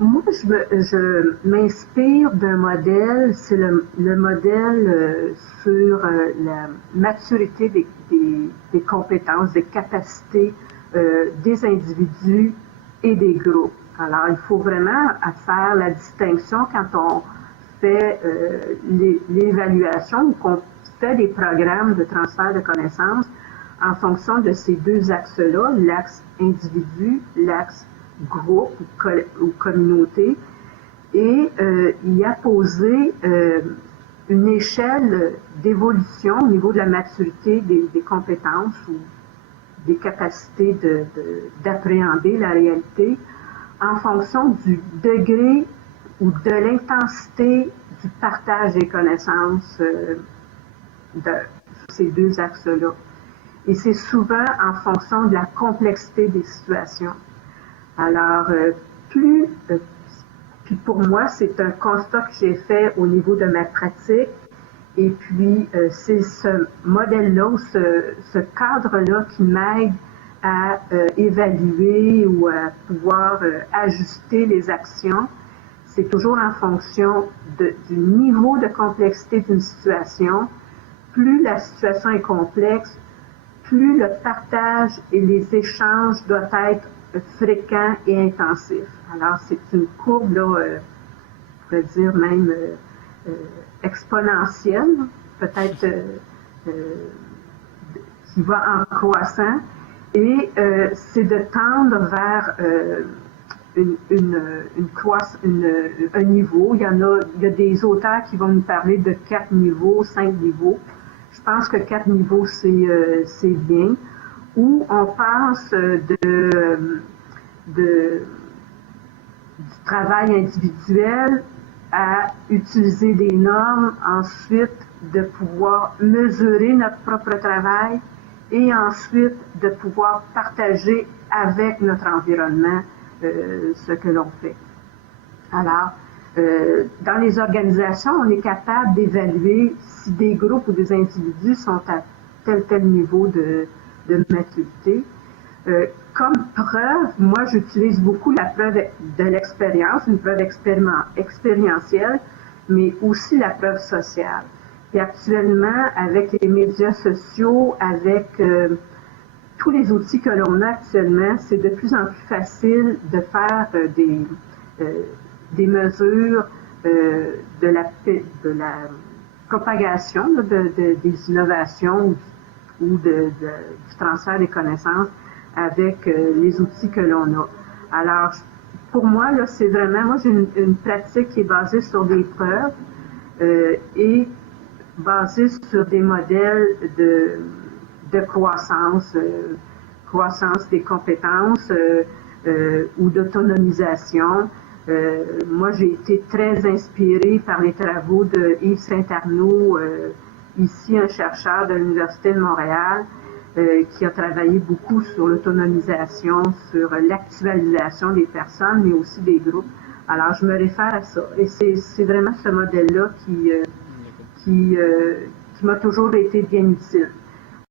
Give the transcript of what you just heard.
Moi, je m'inspire d'un modèle, c'est le modèle sur la maturité des compétences, des capacités des individus et des groupes. Alors, il faut vraiment faire la distinction quand on fait l'évaluation ou qu'on fait des programmes de transfert de connaissances en fonction de ces deux axes-là, l'axe individu, l'axe groupe ou communauté, et y a posé une échelle d'évolution au niveau de la maturité des compétences ou des capacités d'appréhender la réalité en fonction du degré ou de l'intensité du partage des connaissances de ces deux axes-là. Et c'est souvent en fonction de la complexité des situations. Alors, puis pour moi, c'est un constat que j'ai fait au niveau de ma pratique. Et puis, c'est ce modèle-là, ou ce cadre-là qui m'aide à évaluer ou à pouvoir ajuster les actions. C'est toujours en fonction du niveau de complexité d'une situation. Plus la situation est complexe, plus le partage et les échanges doivent être fréquents et intensifs. Alors, c'est une courbe, là, on pourrait dire même exponentielle, peut-être qui va en croissant, et c'est de tendre vers un niveau. Il y a des auteurs qui vont nous parler de 4 niveaux, 5 niveaux. Je pense que 4 niveaux, c'est bien. Où on passe du travail individuel à utiliser des normes, ensuite de pouvoir mesurer notre propre travail et ensuite de pouvoir partager avec notre environnement ce que l'on fait. Alors, dans les organisations, on est capable d'évaluer si des groupes ou des individus sont à tel niveau de maturité. Comme preuve, moi, j'utilise beaucoup la preuve de l'expérience, une preuve expérientielle, mais aussi la preuve sociale. Et actuellement, avec les médias sociaux, avec tous les outils que l'on a actuellement, c'est de plus en plus facile de faire des mesures de la propagation des innovations ou du transfert des connaissances avec les outils que l'on a. Alors, pour moi, là, c'est vraiment, moi, j'ai une pratique qui est basée sur des preuves et basée sur des modèles de croissance, croissance des compétences ou d'autonomisation. Moi, j'ai été très inspirée par les travaux de Yves Saint-Arnaud, ici un chercheur de l'Université de Montréal, qui a travaillé beaucoup sur l'autonomisation, sur l'actualisation des personnes, mais aussi des groupes. Alors, je me réfère à ça. Et c'est vraiment ce modèle-là qui m'a toujours été bien utile.